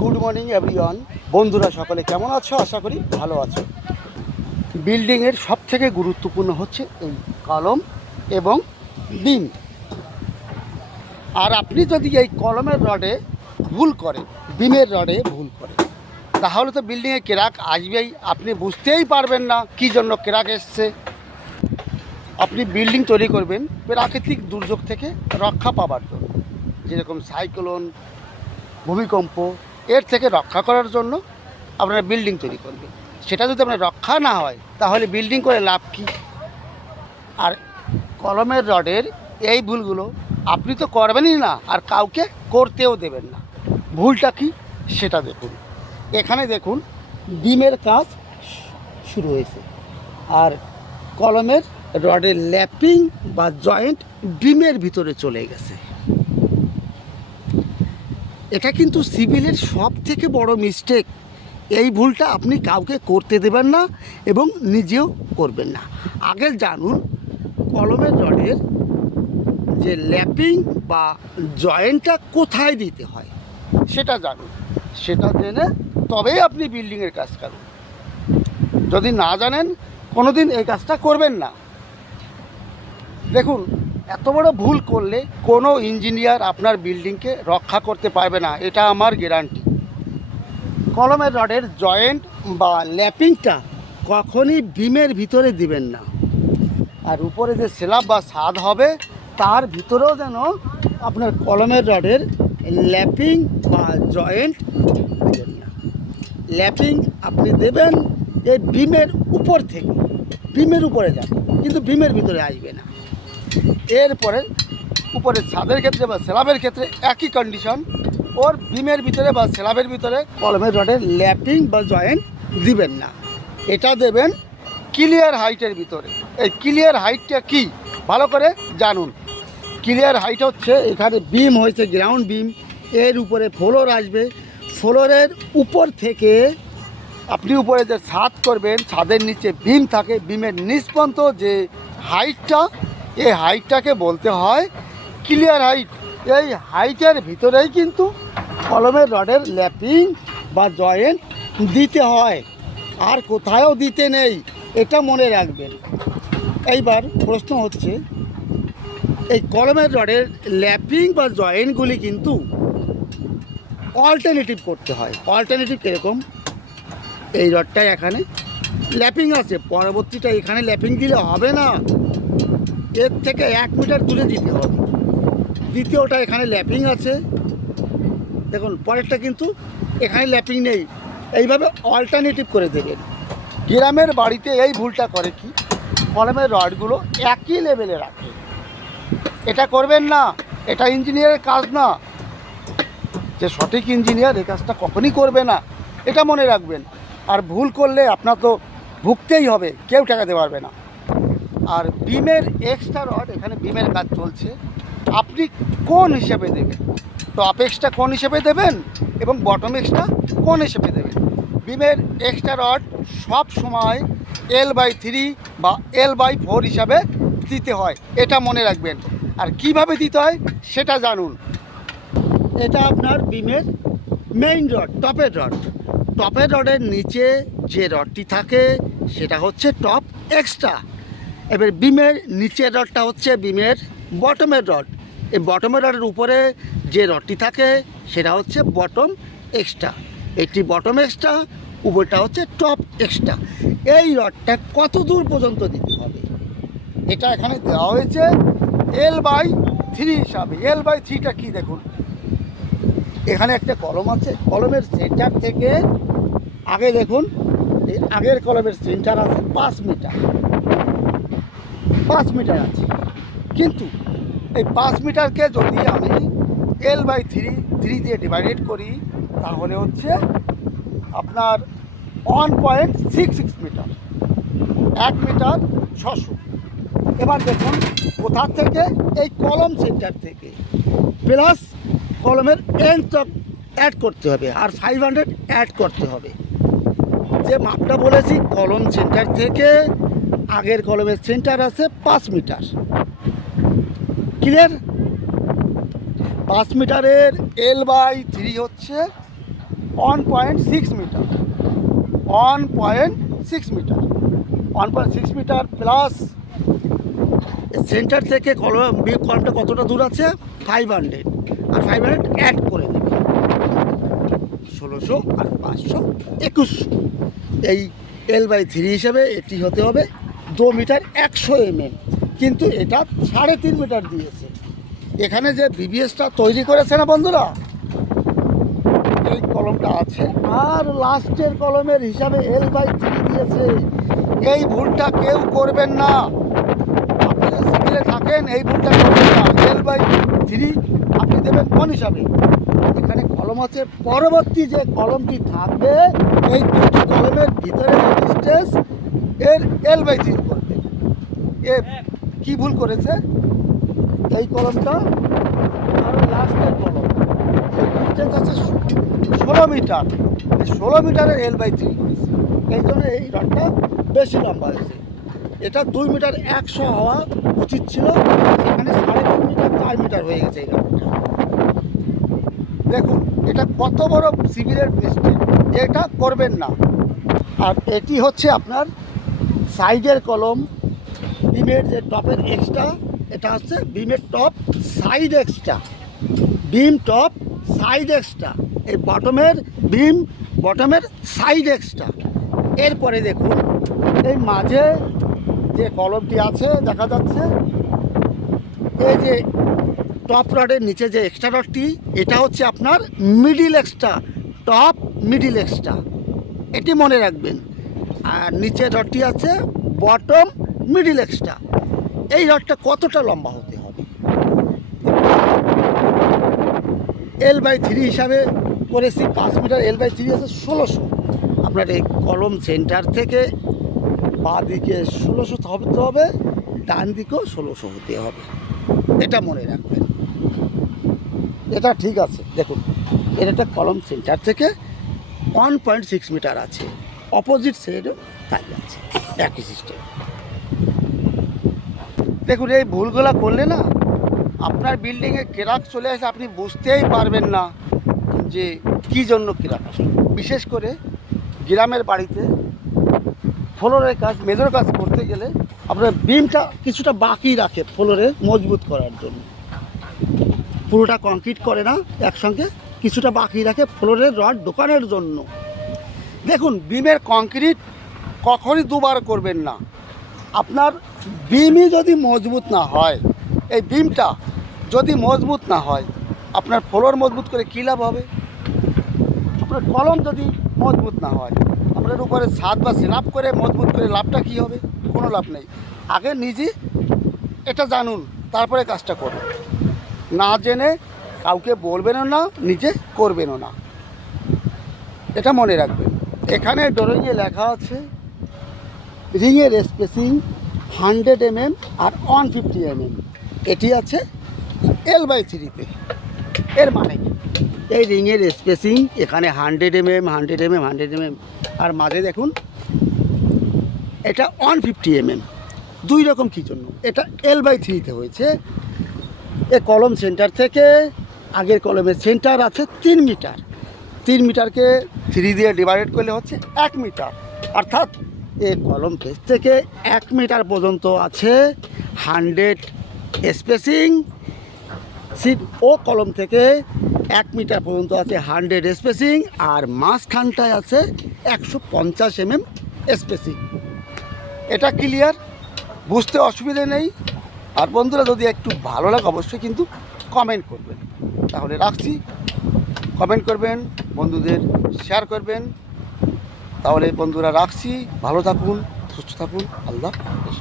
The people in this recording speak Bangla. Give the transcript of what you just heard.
Good morning everyone. বন্ধুরা সকলে কেমন আছো? আশা করি ভালো আছো। বিল্ডিংয়ের সবথেকে গুরুত্বপূর্ণ হচ্ছে এই কলম এবং বিম। আর আপনি যদি এই কলমের রডে ভুল করেন, বিমের রডে ভুল করেন, তাহলে তো বিল্ডিংয়ে ক্র্যাক আসবেই। আপনি বুঝতেই পারবেন না কী জন্য ক্র্যাক এসছে। আপনি বিল্ডিং তৈরি করবেন প্রাকৃতিক দুর্যোগ থেকে রক্ষা পাওয়ার জন্য, যেরকম সাইক্লোন, ভূমিকম্প, এর থেকে রক্ষা করার জন্য আপনারা বিল্ডিং তৈরি করবেন। সেটা যদি আপনার রক্ষা না হয় তাহলে বিল্ডিং করে লাভ কী? আর কলমের রডের এই ভুলগুলো আপনি তো করবেনই না, আর কাউকে করতেও দেবেন না। ভুলটা কি সেটা দেখুন। এখানে দেখুন বিমের কাজ শুরু হয়েছে, আর কলমের রডের ল্যাপিং বা জয়েন্ট বিমের ভিতরে চলে গেছে। এটা কিন্তু সিভিলের সব থেকে বড় মিস্টেক। এই ভুলটা আপনি কাউকে করতে দেবেন না এবং নিজেও করবেন না। আগে জানুন কলমের রডের যে ল্যাপিং বা জয়েন্টটা কোথায় দিতে হয় সেটা জানুন। সেটা জেনে তবেই আপনি বিল্ডিংয়ের কাজ করুন। যদি না জানেন কোনো দিন এই কাজটা করবেন না। দেখুন, এত বড় ভুল করলে কোনো ইঞ্জিনিয়ার আপনার বিল্ডিংকে রক্ষা করতে পারবে না, এটা আমার গ্যারান্টি। কলমের রডের জয়েন্ট বা ল্যাপিংটা কখনই বিমের ভিতরে দিবেন না। আর উপরে যে স্ল্যাব বা ছাদ হবে তার ভিতরেও যেন আপনার কলমের রডের ল্যাপিং বা জয়েন্ট দেবেন না। ল্যাপিং আপনি দেবেন এই বিমের উপর থেকে, বিমের উপরে যাবে, কিন্তু বিমের ভিতরে আসবে না। এরপরে উপরে ছাদের ক্ষেত্রে বা স্ল্যাবের ক্ষেত্রে একই কন্ডিশন, ওর বিমের ভিতরে বা স্ল্যাবের ভিতরে কলমের রডের ল্যাপিং বা জয়েন্ট দিবেন না। এটা দেবেন ক্লিয়ার হাইটের ভিতরে। এই ক্লিয়ার হাইটটা কি ভালো করে জানুন। ক্লিয়ার হাইট হচ্ছে, এখানে বিম হয়েছে গ্রাউন্ড বিম, এর উপরে ফ্লোর আসবে, ফ্লোরের উপর থেকে আপনি উপরে যে ছাদ করবেন, ছাদের নিচে বিম থাকে, বিমের নিচ পর্যন্ত যে হাইটটা, এই হাইটটাকে বলতে হয় ক্লিয়ার হাইট। এই হাইটের ভিতরেই কিন্তু কলমের রডের ল্যাপিং বা জয়েন্ট দিতে হয়, আর কোথাও দিতে নেই, এটা মনে রাখবেন। এইবার প্রশ্ন হচ্ছে, এই কলমের রডের ল্যাপিং বা জয়েন্টগুলি কিন্তু অল্টারনেটিভ করতে হয়। অল্টারনেটিভ কীরকম? এই রডটাই এখানে ল্যাপিং আছে, পরবর্তীটা এখানে ল্যাপিং দিলে হবে না, এর থেকে 1 মিটার দূরে দিতে হবে। দ্বিতীয়টা এখানে ল্যাপিং আছে, দেখুন পরেরটা কিন্তু এখানে ল্যাপিং নেই। এইভাবে অল্টারনেটিভ করে দেবেন। গ্রামের বাড়িতে এই ভুলটা করে কি, কলমের রডগুলো একই লেভেলে রাখে। এটা করবেন না, এটা ইঞ্জিনিয়ারের কাজ না। যে সঠিক ইঞ্জিনিয়ার এই কাজটা কখনই করবে না, এটা মনে রাখবেন। আর ভুল করলে আপনার তো ভুগতেই হবে, কেউ ঠেকাতে পারবে না। আর বিমের এক্সট্রা রড, এখানে বিমের কাজ চলছে, আপনি কোন হিসাবে দেবেন? টপ এক্সট্রা কোন হিসেবে দেবেন এবং বটম এক্সট্রা কোন হিসেবে দেবেন? বিমের এক্সট্রা রড সব সময় L/3 বা L/4 হিসাবে দিতে হয়, এটা মনে রাখবেন। আর কিভাবে দিতে হয় সেটা জানুন। এটা আপনার বিমের মেইন রড, টপের রড। টপের রডের নিচে যে রডটি থাকে সেটা হচ্ছে টপ এক্সট্রা। এবার বিমের নিচের রডটা হচ্ছে বিমের বটমের রড। এই বটমের রডের উপরে যে রডটি থাকে সেটা হচ্ছে বটম এক্সট্রা। এটি বটম এক্সট্রা, উপরটা হচ্ছে টপ এক্সট্রা। এই রডটা কত দূর পর্যন্ত দিতে হবে এটা এখানে দেওয়া হয়েছে L/3 হিসাবে। L/3টা কি দেখুন, এখানে একটা কলম আছে, কলমের সেন্টার থেকে আগে দেখুন, এই আগের কলমের সেন্টার আছে 5 মিটার, 5 মিটার আছে। কিন্তু এই 5 মিটারকে যদি আমি L/3 দিয়ে ডিভাইডেড করি তাহলে হচ্ছে আপনার 1.66 মিটার, 1 মিটার 600। এবার দেখুন কোথা থেকে, এই কলম সেন্টার থেকে প্লাস কলমের এন্ড অ্যাড করতে হবে, আর 500 অ্যাড করতে হবে। যে মাপটা বলেছি, কলম সেন্টার থেকে আগের কলমের সেন্টার আছে 5 মিটার। ক্লিয়ার? 5 মিটারের L/3 হচ্ছে 1.6 metre, 1.6 metre, 1.6 metre plus centre থেকে কলমটা কতটা দূর আছে 500, আর 500 অ্যাড করে দেবে 1600 আর 500 2100। এই L/3 হিসেবে এটি হতে হবে 2 মিটার 100 mm, কিন্তু এটা 3.5 মিটার দিয়েছে। এখানে যে বিবিএসটা তৈরি করেছে না বন্ধুরা, এই কলমটা আছে, আর লাস্টের কলমের হিসাবে L/3 দিয়েছে। এই ভুলটা কেউ করবেন না, আপনারা স্কুলে থাকেন, এই ভুলটা করবেন না। L/3 আপনি দেবেন কোন হিসাবে? এখানে কলম আছে, পরবর্তী যে কলমটি থাকবে এই দুটি কলমের ভিতরে ডিস্টেন্স এর L/3 করবে। এ কি ভুল করেছে? এই কলমটা আর লাস্টের কলম এই ডিস্টেন্স আছে 16 মিটার, 16 মিটারের L/3 করেছে। এই জন্য এই রডটা বেশি লম্বা হয়েছে। এটা 2 মিটার 100 হওয়া উচিত ছিল, সেখানে 3.5 মিটার 4 মিটার হয়ে গেছে এই রডটা। দেখুন এটা কত বড় সিভিলের মিস্টেক, এটা করবেন না। আর এটি হচ্ছে আপনার সাইডের কলম, বিমের যে টপের এক্সট্রা, এটা হচ্ছে বিমের টপ সাইড এক্সট্রা, বিম টপ সাইড এক্সট্রা, এই বটমের বিম বটমের সাইড এক্সট্রা। এরপরে দেখুন এই মাঝে যে কলমটি আছে দেখা যাচ্ছে, এই যে টপ রডের নিচে যে এক্সট্রা রডটি, এটা হচ্ছে আপনার middle extra, top middle extra, এটি মনে রাখবেন। আর নিচের রডটি আছে বটম মিডিল এক্সট্রা। এই রডটা কতটা লম্বা হতে হবে? L/3 হিসাবে করেছি 5 মিটার, L/3 আছে 1600। আপনার এই কলম সেন্টার থেকে বাঁ দিকে 1600 হতে হবে, ডান দিকেও 1600 হতে হবে, এটা মনে রাখবেন। এটা ঠিক আছে। দেখুন এর একটা কলম সেন্টার থেকে 1.6 মিটার আছে, অপোজিট সাইডও তাই আছে, একই সিস্টেম। দেখুন এই ভুলগুলো করলে না আপনার বিল্ডিংয়ে ক্র্যাক চলে আসে, আপনি বুঝতেই পারবেন না যে কী জন্য ক্র্যাক আসলো। বিশেষ করে গ্রামের বাড়িতে ফ্লোরের কাজ, মেজর কাজ করতে গেলে আপনার বিমটা কিছুটা বাকি রাখে ফ্লোরে মজবুত করার জন্য, পুরোটা কংক্রিট করে না একসঙ্গে, কিছুটা বাকি রাখে ফ্লোরের রড ঢোকানোর জন্য। দেখুন বিমের কংক্রিট কখনই দুবার করবেন না। আপনার বিমই যদি মজবুত না হয়, এই বিমটা যদি মজবুত না হয়, আপনার ফ্লোর মজবুত করে কী লাভ হবে? আপনার কলম যদি মজবুত না হয়, আপনার উপরে ছাদ বা স্ল্যাব করে মজবুত করে লাভটা কী হবে? কোনো লাভ নেই। আগে নিজে এটা জানুন, তারপরে কাজটা করুন। না জেনে কাউকে বলবেনও না, নিজে করবেনও না, এটা মনে রাখবেন। এখানে ড্রয়িংয়ে লেখা আছে রিংয়ের স্পেসিং 100 mm আর 150 mm, এটি আছে L/3-তে। এর মানে এই রিংয়ের স্পেসিং এখানে 100 mm, 100 mm, 100 mm, আর মাঝে দেখুন এটা 150 mm। দুই রকম কী জন্য? এটা L/3-তে হয়েছে। এ কলম সেন্টার থেকে আগের কলমের সেন্টার আছে 3 মিটার, 3 মিটারকে 3 দিয়ে ডিভাইডেড করলে হচ্ছে 1 মিটার, অর্থাৎ এই কলম ফেস থেকে 1 মিটার পর্যন্ত আছে 100 স্পেসিং, সিট ও কলম থেকে 1 মিটার পর্যন্ত আছে 100 স্পেসিং, আর মাঝখানটায় আছে 150 mm স্পেসিং। এটা ক্লিয়ার? বুঝতে অসুবিধে নেই। আর বন্ধুরা যদি একটু ভালো লাগে অবশ্যই কিন্তু কমেন্ট করবেন। তাহলে রাখছি, কমেন্ট করবেন, বন্ধুদের শেয়ার করবেন। তাহলে বন্ধুরা রাখছি, ভালো থাকুন, সুস্থ থাকুন, আল্লাহ হাফেজ।